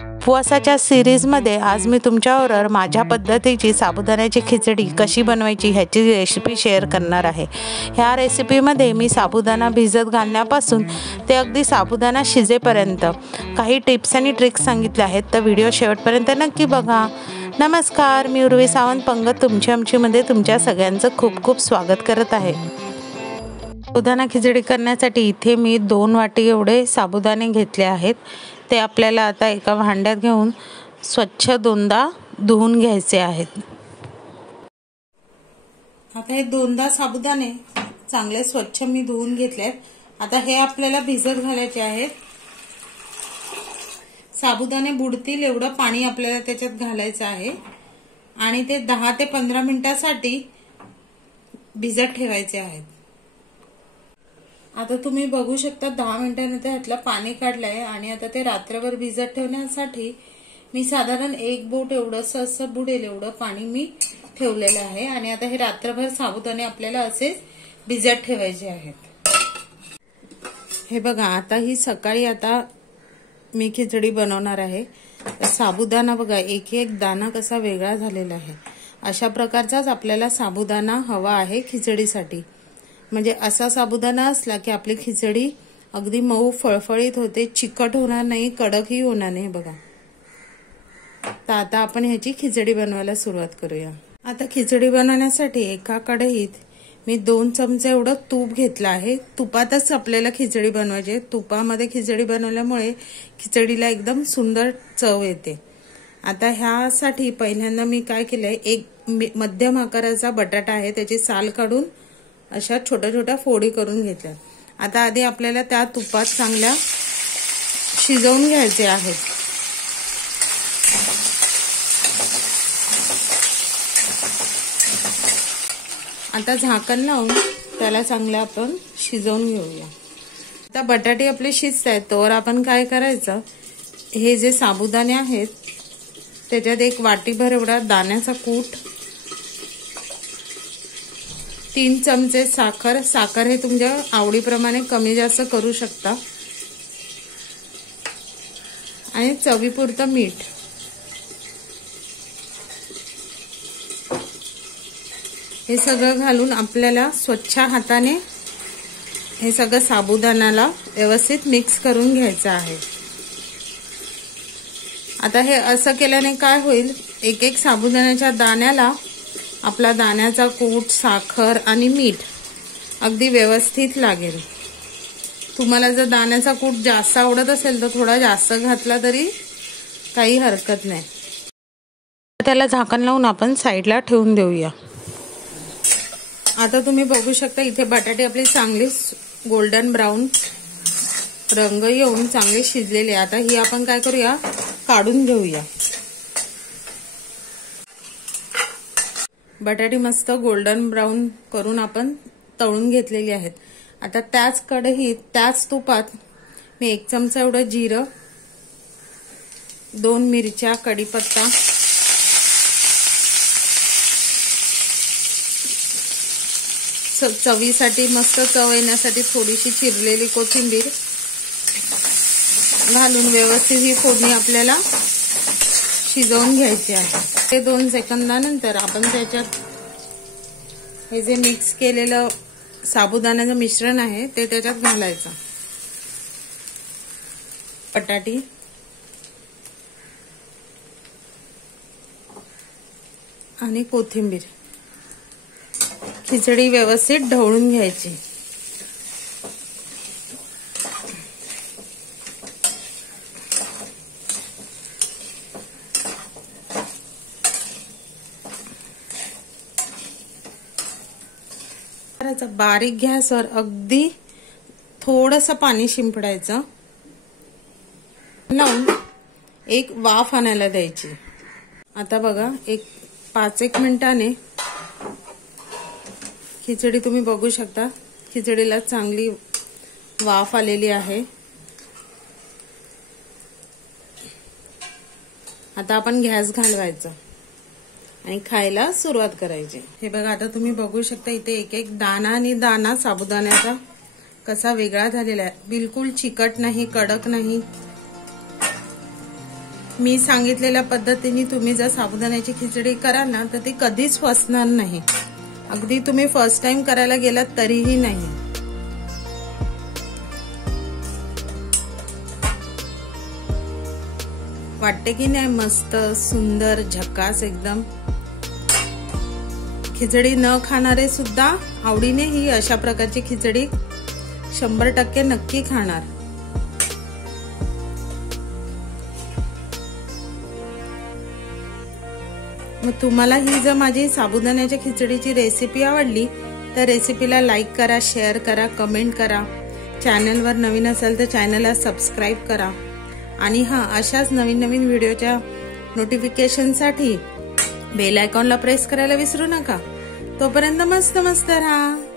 उपवासाच्या सिरीजमध्ये आज मी तुमच्याबरोबर माझ्या पद्धतीची साबुदाण्याची खिचडी कशी बनवायची ह्याची रेसिपी शेअर करणार आहे। ह्या रेसिपीमध्ये मी साबुदाणा भिजत घालण्यापासून ते अगदी साबुदाणा शिजेपर्यंत काही टिप्स आणि ट्रिक्स सांगितले आहेत, तर व्हिडिओ शेवटपर्यंत नक्की बघा। नमस्कार, मी उर्वी सावंत पंगत तुमची आमचीमध्ये तुमच्या सगळ्यांचं खूप खूप स्वागत करत आहे। साबुदाणा खिचडी करण्यासाठी इथे मी 2 वाटी एवढे साबुदाणे घेतले आहेत। ते आपल्याला आता एका भांड्यात घेऊन स्वच्छ 2दा धुवून घ्यायचे आहेत। आता हे 2दा साबुदाणे चांगले स्वच्छ मी धुवून घेतलेत। आता हे आपल्याला भिजत घालायचे आहेत। साबुदाणे बुडतील एवढं पाणी आपल्याला त्याच्यात घालायचं आहे आणि ते 10 ते 15 मिनिटांसाठी भिजत ठेवायचे आहेत। आता तुम्ही बघू शकता 10 मिनिटांनंतर ह्यातलं पाणी काढलंय आणि आता ते रात्रभर भिजत ठेवण्यासाठी मी साधारण 1 बोट एवढंसं असं बुडेल एवढं पाणी मी ठेवलेलं आहे आणि आता हे रात्रभर साबुदाणे आपल्याला असे भिजत ठेवायचे आहेत। हे बघा, आता ही सकाळी आता मी खिचडी बनवणार आहे। साबुदाणा बघा, एक एक दाणा कसा वेगळा झालेला आहे। अशा प्रकारचाच आपल्याला साबुदाणा हवा आहे खिचडीसाठी। म्हणजे असा साबुदाणा असला की आपली खिचडी अगदी मऊ फळफळीत होते, चिकट होणार नाही, कडकही होणार नाही बघा। तर आता आपण ह्याची खिचडी बनवायला सुरुवात करूया। आता खिचडी बनवण्यासाठी एका कढईत मी 2 चमचे एवढं तूप घेतलं आहे। तुपातच आपल्याला खिचडी बनवायची आहे। तुपामध्ये खिचडी बनवल्यामुळे खिचडीला एकदम सुंदर चव येते। आता ह्यासाठी पहिल्यांदा मी काय केलंय, एक मध्यम आकाराचा बटाटा आहे, त्याची साल काढून अशा छोट्या छोट्या फोडी करून घेतल्या। आता आधी आपल्याला त्या तुपात चांगल्या शिजवून घ्यायचे आहेत। आता झाकण लावून त्याला चांगलं आपण शिजवून घेऊया। आता बटाटे आपले शिजतायत तोवर आपण काय करायचं, हे जे साबुदाणे आहेत त्याच्यात 1 वाटीभर एवढा दाण्याचा कूट, 3 चमचे साखर हे तुमच्या आवडीप्रमाणे कमी जास्त करू शकता आणि चवीपुरतं मीठ। हे सगळं घालून आपल्याला स्वच्छ हाताने हे सगळं साबुदाण्याला व्यवस्थित मिक्स करून घ्यायचं आहे। आता हे असं केल्याने काय होईल, एक एक साबुदाण्याच्या दाण्याला आपला दाण्याचा कूट, साखर आणि मीठ अगदी व्यवस्थित लागेल। तुम्हाला जर दाण्याचा कूट जास्त आवडत असेल तर थोडा जास्त घातला तरी काही हरकत नाही। त्याला झाकण लावून आपण साईडला ठेवून देऊया। आता तुम्ही बघू शकता इथे बटाटे आपले चांगले गोल्डन ब्राऊन रंग येऊन चांगले शिजलेले। आता ही आपण काय करूया, काढून घेऊया। बटाटे मस्त गोल्डन ब्राऊन करून आपण तळून घेतलेली आहेत। आता त्याच कढईत त्याच तुपात मी 1 चमचा एवढं जिरं, 2 मिरच्या, कढीपत्ता, चवीसाठी मस्त चव येण्यासाठी थोडीशी चिरलेली कोथिंबीर घालून व्यवस्थित ही फोडणी आपल्याला शिजवून घ्यायची आहे। ते 2 सेकंदानंतर आपण त्याच्यात हे जे मिक्स केलेलं साबुदाण्याचं मिश्रण आहे ते त्याच्यात घालायचं। बटाटी आणि कोथिंबीर, खिचडी व्यवस्थित ढवळून घ्यायची। बारीक गॅसवर अगदी थोडंसं पाणी शिंपडायचं, लावून एक वाफ आणायला द्यायची। आता बघा, 5-1 मिनिटाने खिचडी तुम्ही बघू शकता, खिचडीला चांगली वाफ आलेली आहे। आता आपण गॅस घालवायचा आणि खायला सुरुवात करायची। हे बघा, आता तुम्ही बघू शकता इथे एक एक दाणा आणि दाणा साबुदाण्याचा कसा वेगळा झालेला आहे। बिलकुल चिकट नाही, कडक नाही, मी सांगितलेल्या पद्धतीने तुम्ही जर साबुदाण्याची खिचडी कराल ना तर ती कधीच फसणार नाही. अगदी तुम्ही फर्स्ट टाइम करायला गेलात तरीही नाही. वाटते की नाही मस्त सुंदर झकास एकदम. खिचडी न खाणारे सुद्धा आवडीने ही अशा प्रकारची खिचडी 100% नक्की खाणार. मग तुम्हाला ही जर माझी साबुदाण्याच्या खिचडीची रेसिपी आवडली तर रेसिपीला लाईक करा, शेअर करा, कमेंट करा. चॅनलवर नवीन असाल तर चॅनलला सबस्क्राईब करा. आणि अशाच नवीन नवीन व्हिडिओच्या नोटिफिकेशनसाठी बेल आयकॉनला प्रेस करायला विसरू नका. तोपर्यंत मस्त मस्त राहा.